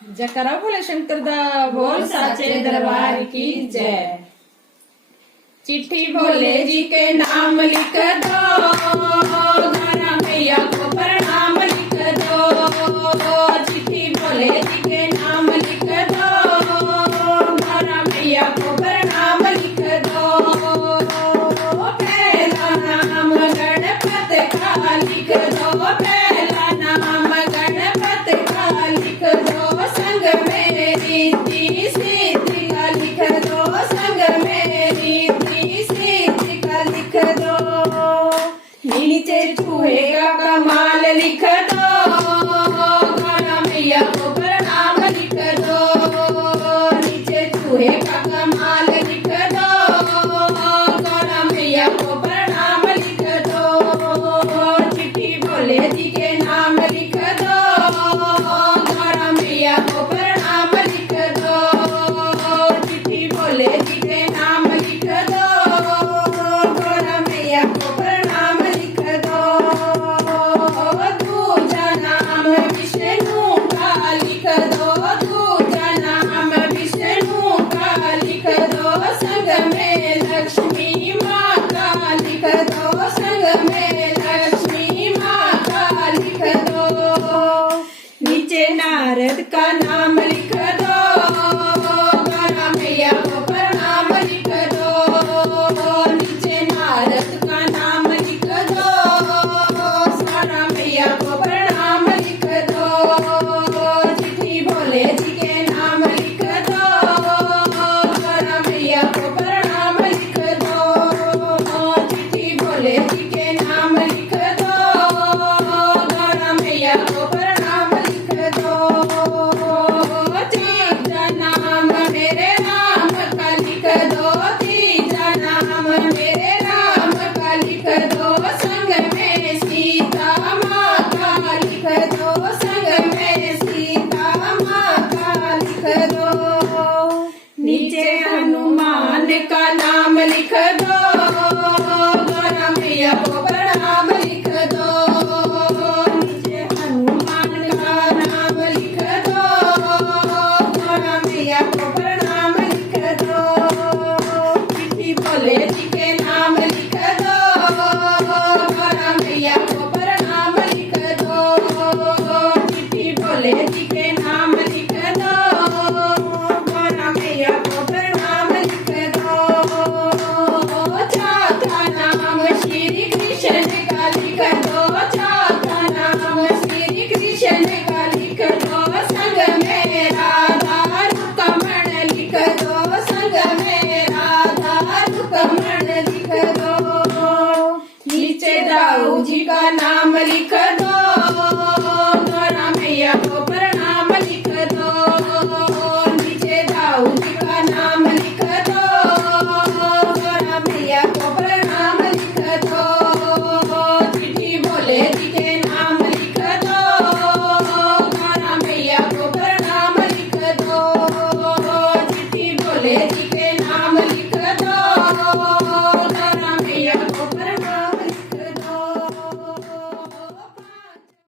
जयकारा बोले शंकर दा बोल साचे दरबार की जय। चिट्ठी भोले जी के नाम लिख दो, गाना मैया को प्रणाम लिख दो। चिट्ठी भोले जी के नाम लिख दो, गाना मैया को प्रणाम लिख दो। पहला नाम गणपति का लिख दो, पहला नाम गणपति का लिख दो। संग में रिद्धि सिद्धि का लिख दो, संग में रिद्धि सिद्धि का लिख दो। नीचे चूहे का कमाल लिख दो, गाना मैया को प्रणाम लिख दो। नीचे चूहे का कमाल लिख दो, गाना मैया को प्रणाम लिख दो। चिट्ठी भोले जी के नाम लिख दो, गाना मैया को प्रणाम लिख दो। चिट्ठी भोले जी के नाम लिख दो, गाना मैया को प्रणाम लिख दो। दूजा नाम विष्णु का लिख दो, दूजा नाम विष्णु का लिख दो। संग में लक्ष्मी माँ का लिख दो, संग में लक्ष्मी माँ का लिख दो। नीचे नारद का नाम लिख दो, गाना मैया को प्रणाम लिख दो। नीचे नारद का नाम लिख दो, गाना मैया को प्रणाम लिख दो। चिट्ठी भोले जी के नाम लिख दो, गाना मैया को प्रणाम लिख दो। चिट्ठी भोले जी के नाम लिख दो, गाना मैया को प्रणाम लिख दो। तीजा नाम मेरे राम का लिख दो, तीजा नाम मेरे राम का लिख दो। संग में सीता माँ का लिख दो, संग में सीता माँ का लिख दो। नीचे हनुमान का नाम लिख दो, गाना मैया को प्रणाम लिख दो। नीचे हनुमान का नाम लिख दो, गाना मैया को प्रणाम लिख दो। चिट्ठी भोले जी के नाम लिख दो, गाना मैया को प्रणाम लिख दो। चिट्ठी भोले जी के नाम लिख दो, गाना मैया को प्रणाम लिख दो। चौथा नाम श्री कृष्ण का लिख दो, चौथा नाम श्री कृष्ण का लिख दो। संग में राधा रुक्मण लिख दो, संग में राधा रुक्मण लिख दो। नीचे दाऊ जी का नाम लिख